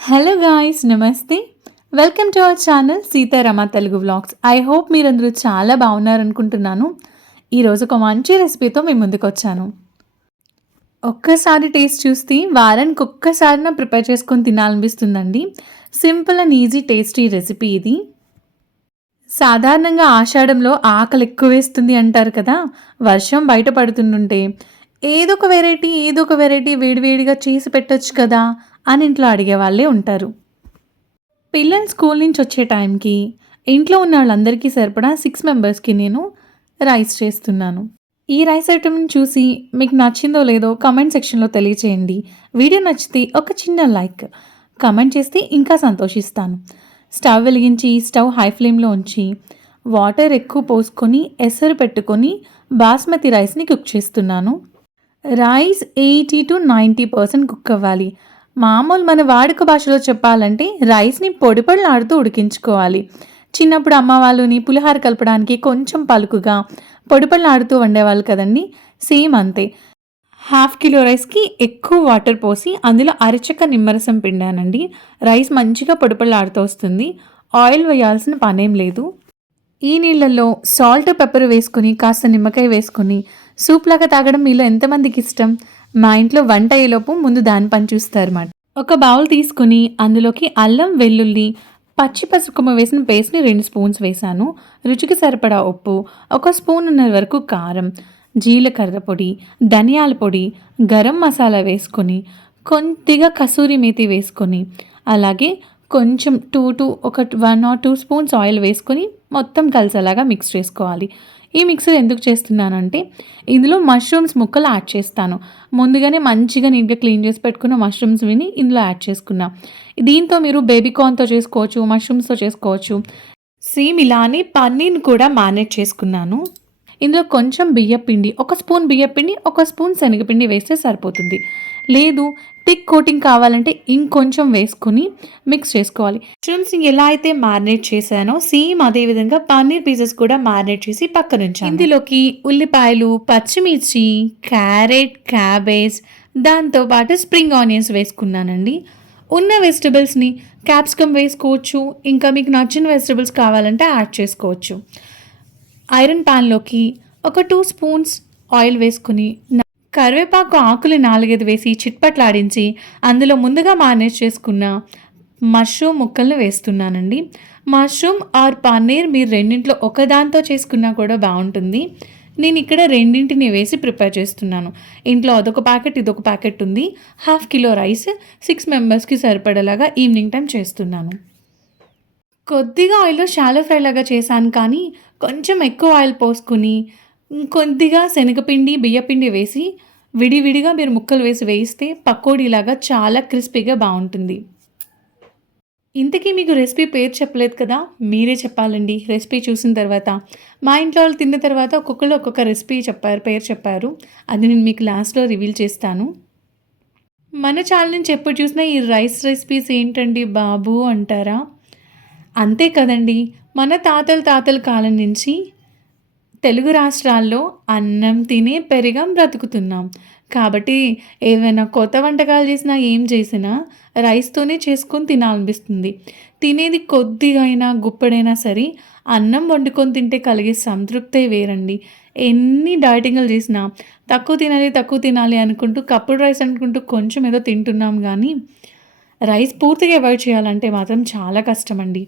Hello guys, నమస్తే. Welcome to our channel Seetarama Telugu vlogs. I hope మీరందరూ చాలా బాగున్నారనుకుంటున్నాను. ఈరోజు ఒక మంచి రెసిపీతో మీ ముందుకొచ్చాను. ఒక్కసారి టేస్ట్ చూస్తే వారానికి ఒక్కసారిన ప్రిపేర్ చేసుకొని తినాలనిపిస్తుందండి. Simple and easy tasty recipe ఇది. సాధారణంగా ఆషాఢంలో ఆకలి ఎక్కువ వేస్తుంది అంటారు కదా. వర్షం బయట పడుతుంటుంటే ఏదో ఒక వెరైటీ వేడివేడిగా చేసి పెట్టొచ్చు కదా అని ఇంట్లో అడిగే వాళ్ళే ఉంటారు. పిల్లలు స్కూల్ నుంచి వచ్చే టైంకి ఇంట్లో ఉన్న వాళ్ళందరికీ సరిపడా 6 మెంబర్స్‌కి నేను రైస్ చేస్తున్నాను. ఈ రైస్ ఐటెమ్‌ని చూసి మీకు నచ్చిందో లేదో కామెంట్ సెక్షన్‌లో తెలియచేయండి. వీడియో నచ్చితే ఒక చిన్న లైక్, కామెంట్ చేస్తే ఇంకా సంతోషిస్తాను. స్టవ్ వెలిగించి స్టవ్ హై ఫ్లేమ్‌లో ఉంచి వాటర్ ఎక్కువ పోసుకొని ఎసరు పెట్టుకొని బాస్మతి రైస్‌ని కుక్ చేస్తున్నాను. రైస్ 80-90% కుక్ అవ్వాలి. మామూలు మన వాడుక భాషలో చెప్పాలంటే రైస్‌ని పొడి పొడిలాడుతూ ఉడికించుకోవాలి. చిన్నప్పుడు అమ్మ వాళ్ళుని పులిహోర కలపడానికి కొంచెం పలుకుగా పొడి పొడిలాడుతూ వండేవాళ్ళు కదండీ! సేమ్ అంతే. హాఫ్ కిలో రైస్‌కి ఎక్కువ వాటర్ పోసి అందులో అరచెక్క నిమ్మరసం పిండానండి. రైస్ మంచిగా పొడి పొడిలాడుతూ వస్తుంది. ఆయిల్ వేయాల్సిన పనేం లేదు. ఈ నీళ్ళల్లో సాల్ట్, పెప్పర్ వేసుకొని కాస్త నిమ్మకాయ వేసుకొని సూప్‌లాగా తాగడం మీలో ఎంతమందికి ఇష్టం? మా ఇంట్లో వంట అయ్యేలోపు ముందు దాని పని చూస్తారన్నమాట. ఒక బౌల్ తీసుకొని అందులోకి అల్లం, వెల్లుల్లి, పచ్చి పసుపు వేసిన పేస్ట్‌ని 2 స్పూన్స్ వేశాను. రుచికి సరిపడా ఉప్పు, ఒక స్పూనున్నర వరకు కారం, జీలకర్ర పొడి, ధనియాల పొడి, గరం మసాలా వేసుకొని, కొద్దిగా కసూరి మేతి వేసుకొని, అలాగే కొంచెం 1 ఆర్ 2 స్పూన్స్ ఆయిల్ వేసుకొని మొత్తం కలిసేలాగా మిక్స్ చేసుకోవాలి. ఈ మిక్సర్ ఎందుకు చేస్తున్నానంటే ఇందులో మష్రూమ్స్ ముక్కలు యాడ్ చేస్తాను. ముందుగానే మంచిగా నీట్‌గా క్లీన్ చేసి పెట్టుకున్న మష్రూమ్స్‌ని ఇందులో యాడ్ చేసుకున్నా. దీంతో మీరు బేబీ కార్న్‌తో చేసుకోవచ్చు, మష్రూమ్స్‌తో చేసుకోవచ్చు. సేమ్ ఇలానే పన్నీర్‌ని కూడా మ్యారినేట్ చేసుకున్నాను. ఇందులో కొంచెం బియ్యపిండి, ఒక స్పూన్ బియ్యపిండి, ఒక స్పూన్ శనగపిండి వేస్తే సరిపోతుంది. లేదు థిక్ కోటింగ్ కావాలంటే ఇంకొంచెం వేసుకొని మిక్స్ చేసుకోవాలి. మష్రూమ్స్‌ని ఎలా అయితే మ్యారినేట్ చేశానో సేమ్ అదే విధంగా పన్నీర్ పీసెస్ కూడా మ్యారినేట్ చేసి పక్కనుంచాను. ఇందులోకి ఉల్లిపాయలు, పచ్చిమిర్చి, క్యారెట్, క్యాబేజ్, దాంతో పాటు స్ప్రింగ్ ఆనియన్స్ వేసుకున్నానండి. ఉన్న వెజిటబుల్స్‌ని క్యాప్సికమ్ వేసుకోవచ్చు. ఇంకా మీకు నచ్చిన వెజిటబుల్స్ కావాలంటే యాడ్ చేసుకోవచ్చు. ఐరన్ ప్యాన్‌లోకి ఒక 2 స్పూన్స్ ఆయిల్ వేసుకొని కరివేపాకు ఆకులు 4, 5 వేసి చిట్పట్లాడించి అందులో ముందుగా మ్యారినేట్ చేసుకున్న మష్రూమ్ ముక్కలను వేస్తున్నానండి. మష్రూమ్ ఆర్ పన్నీర్ మీరు రెండింట్లో ఒకదాంతో చేసుకున్నా కూడా బాగుంటుంది. నేను ఇక్కడ రెండింటిని వేసి ప్రిపేర్ చేస్తున్నాను. ఇంట్లో అదొక ప్యాకెట్, ఇదొక ప్యాకెట్ ఉంది. హాఫ్ కిలో రైస్ 6 మెంబర్స్‌కి సరిపడేలాగా ఈవినింగ్ టైం చేస్తున్నాను. కొద్దిగా ఆయిల్‌లో షాలో ఫ్రై లాగా చేశాను కానీ, కొంచెం ఎక్కువ ఆయిల్ పోసుకొని, కొద్దిగా శనగపిండి, బియ్యపిండి వేసి, విడివిడిగా మీరు ముక్కలు వేసి వేయిస్తే పకోడీలాగా చాలా క్రిస్పీగా బావుంటుంది. ఇంతకీ మీకు రెసిపీ పేరు చెప్పలేదు కదా! మీరే చెప్పాలండి రెసిపీ చూసిన తర్వాత. మా ఇంట్లో వాళ్ళు తిన్న తర్వాత ఒక్కొక్కళ్ళు ఒక్కొక్క రెసిపీ చెప్పారు, పేరు చెప్పారు. అది నేను మీకు లాస్ట్‌లో రివీల్ చేస్తాను. మన ఛానల్ నుంచి ఎప్పుడు చూసినా ఈ రైస్ రెసిపీస్ ఏంటండి బాబు అంటారా? అంతే కదండీ! మన తాతల కాలం నుంచి తెలుగు రాష్ట్రాల్లో అన్నం తినే పెరిగాం, బ్రతుకుతున్నాం. కాబట్టి ఏవైనా కొత్త వంటకాలు చేసినా, ఏం చేసినా రైస్‌తోనే చేసుకొని తినాలనిపిస్తుంది. తినేది కొద్దిగా అయినా, గుప్పెడైనా సరే అన్నం వండుకొని తింటే కలిగే సంతృప్తే వేరండి. ఎన్ని డైటింగులు చేసినా తక్కువ తినాలి అనుకుంటూ కప్పుడు రైస్ అనుకుంటూ కొంచెం ఏదో తింటున్నాం గానీ, రైస్ పూర్తిగా అవాయిడ్ చేయాలంటే మాత్రం చాలా కష్టమండి.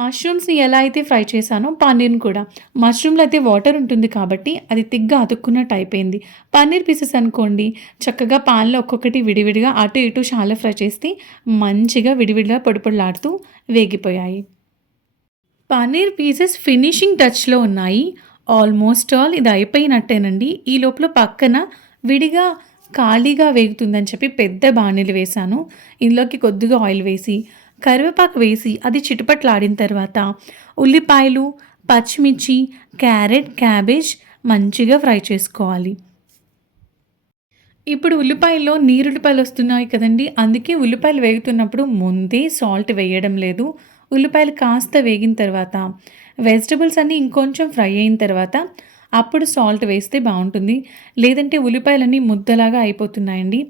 మష్రూమ్స్‌ని ఎలా అయితే ఫ్రై చేశానో పన్నీర్‌ని కూడా. మష్రూమ్‌లో అయితే వాటర్ ఉంటుంది కాబట్టి అది తిగ్గా అతుక్కున్నట్టు అయిపోయింది. పన్నీర్ పీసెస్ అనుకోండి చక్కగా పాన్‌లో ఒక్కొక్కటి విడివిడిగా అటు ఇటు షాలో ఫ్రై చేస్తే మంచిగా విడివిడిగా పొడి పొడిలాడుతూ వేగిపోయాయి. పన్నీర్ పీసెస్ ఫినిషింగ్ టచ్‌లో ఉన్నాయి. ఆల్మోస్ట్ ఆల్ ఇది అయిపోయినట్టేనండి. ఈ లోపల పక్కన విడిగా ఖాళీగా వేగుతుందని చెప్పి పెద్ద బాణీలు వేశాను. ఇందులోకి కొద్దిగా ఆయిల్ వేసి, కరివేపాకు వేసి అది చిటపట్లాడిన తర్వాత ఉల్లిపాయలు, పచ్చిమిర్చి, క్యారెట్, క్యాబేజ్ మంచిగా ఫ్రై చేసుకోవాలి. ఇప్పుడు ఉల్లిపాయల్లో నీరుల్లిపాయలు వస్తున్నాయి కదండీ! అందుకే ఉల్లిపాయలు వేగుతున్నప్పుడు ముందే సాల్ట్ వేయడం లేదు. ఉల్లిపాయలు కాస్త వేగిన తర్వాత వెజిటబుల్స్ అన్నీ ఇంకొంచెం ఫ్రై అయిన తర్వాత అప్పుడు సాల్ట్ వేస్తే బావుంటుంది. లేదంటే ఉల్లిపాయలన్నీ ముద్దలాగా అయిపోతున్నాయండి.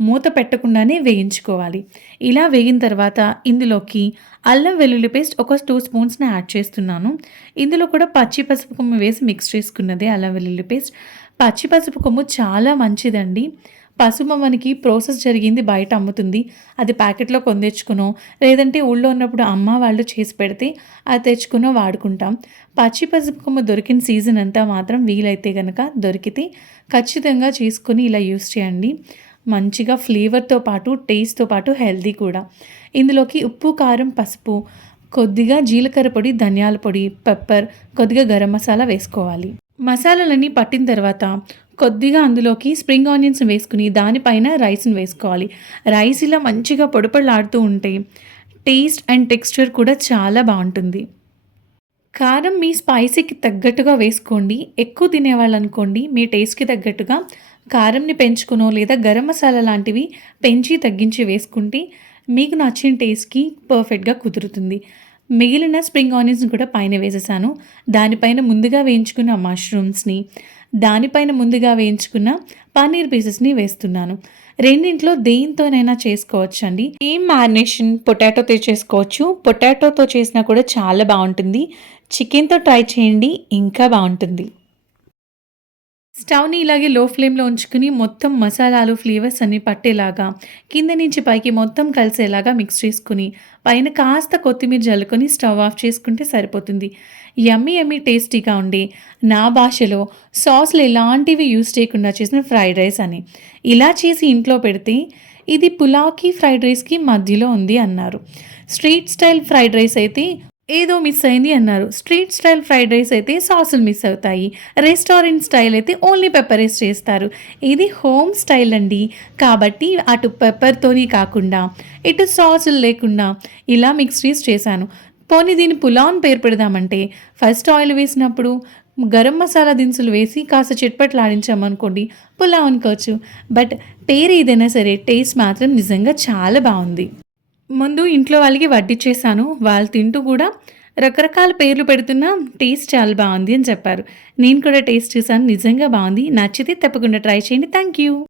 మూత పెట్టకుండానే వేయించుకోవాలి. ఇలా వేగిన తర్వాత ఇందులోకి అల్లం వెల్లుల్లి పేస్ట్ ఒక 2 స్పూన్స్‌ని యాడ్ చేస్తున్నాను. ఇందులో కూడా పచ్చి పసుపు కొమ్ము వేసి మిక్స్ చేసుకున్నదే అల్లం వెల్లుల్లి పేస్ట్. పచ్చి పసుపు కొమ్ము చాలా మంచిదండి. పసుపు మనకి ప్రాసెస్ జరిగింది బయట అమ్ముతుంది. అది ప్యాకెట్‌లో కొని తెచ్చుకునో, లేదంటే ఊళ్ళో ఉన్నప్పుడు అమ్మ వాళ్ళు చేసి పెడితే అది తెచ్చుకునో వాడుకుంటాం. పచ్చి పసుపు కొమ్ము దొరికిన సీజన్ అంతా మాత్రం వీలైతే గనక దొరికితే ఖచ్చితంగా చేసుకొని ఇలా యూజ్ చేయండి. మంచిగా ఫ్లేవర్‌తో పాటు, టేస్ట్‌తో పాటు హెల్తీ కూడా. ఇందులోకి ఉప్పు, కారం, పసుపు, కొద్దిగా జీలకర్ర పొడి, ధనియాల పొడి, పెప్పర్, కొద్దిగా గరం మసాలా వేసుకోవాలి. మసాలాలన్నీ పట్టిన తర్వాత కొద్దిగా అందులోకి స్ప్రింగ్ ఆనియన్స్ వేసుకుని దానిపైన రైస్‌ని వేసుకోవాలి. రైస్ ఇలా మంచిగా పొడి ఉంటే టేస్ట్ అండ్ టెక్స్చర్ కూడా చాలా బావుంటుంది. కారం మీ స్పైసీకి తగ్గట్టుగా వేసుకోండి. ఎక్కువ తినేవాళ్ళనుకోండి మీ టేస్ట్‌కి తగ్గట్టుగా కారంని పెంచుకునో లేదా గరం మసాలా లాంటివి పెంచి, తగ్గించి వేసుకుంటే మీకు నచ్చిన టేస్ట్‌కి పర్ఫెక్ట్‌గా కుదురుతుంది. మిగిలిన స్ప్రింగ్ ఆనియన్స్‌ని కూడా పైన వేసేసాను. దానిపైన ముందుగా వేయించుకున్న మష్రూమ్స్‌ని, దానిపైన ముందుగా వేయించుకున్న పన్నీర్ పీసెస్‌ని వేస్తున్నాను. రెండిట్లో దేనితోనైనా చేసుకోవచ్చండి. సేమ్ మ్యారినేషన్ పొటాటోతో చేసుకోవచ్చు. పొటాటోతో చేసినా కూడా చాలా బావుంటుంది. చికెన్‌తో ట్రై చేయండి, ఇంకా బావుంటుంది. స్టవ్‌ని ఇలాగే లో ఫ్లేమ్‌లో ఉంచుకుని మొత్తం మసాలాలు, ఫ్లేవర్స్ అన్నీ పట్టేలాగా కింద నుంచి పైకి మొత్తం కలిసేలాగా మిక్స్ చేసుకొని, పైన కాస్త కొత్తిమీర జల్లుకొని స్టవ్ ఆఫ్ చేసుకుంటే సరిపోతుంది. యమ్మీ యమ్మీ టేస్టీగా ఉండే నా భాషలో సాస్‌లు ఎలాంటివి యూజ్ చేయకుండా చేసిన ఫ్రైడ్ రైస్ అని. ఇలా చేసి ఇంట్లో పెడితే ఇది పులావ్‌కి, ఫ్రైడ్ రైస్‌కి మధ్యలో ఉంది అన్నారు. స్ట్రీట్ స్టైల్ ఫ్రైడ్ రైస్ అయితే ఏదో మిస్ అయింది అన్నారు. స్ట్రీట్ స్టైల్ ఫ్రైడ్ రైస్ అయితే సాసులు మిస్ అవుతాయి. రెస్టారెంట్ స్టైల్ అయితే ఓన్లీ పెప్పర్ ఏసి చేస్తారు. ఇది హోమ్ స్టైల్ అండి. కాబట్టి అటు పెప్పర్‌తోని కాకుండా, ఇటు సాసులు లేకుండా ఇలా మిక్స్ చేశాను. పోనీ దీన్ని పులావ్ అని పేరు పెడదామంటే ఫస్ట్ ఆయిల్ వేసినప్పుడు గరం మసాలా దినుసులు వేసి కాస్త చిట్పట్లాడించామనుకోండి పులావ్ అనుకోవచ్చు. బట్ పేరు ఏదైనా సరే టేస్ట్ మాత్రం నిజంగా చాలా బావుంది. ముందు ఇంట్లో వాళ్ళకి వడ్డిచ్చేసాను. వాళ్ళు తింటూ కూడా రకరకాల పేర్లు పెడుతున్నా టేస్ట్ చాలా బావుంది అని చెప్పారు. నేను కూడా టేస్ట్ చేశాను. నిజంగా బావుంది. నచ్చితే తప్పకుండా ట్రై చేయండి. Thank you.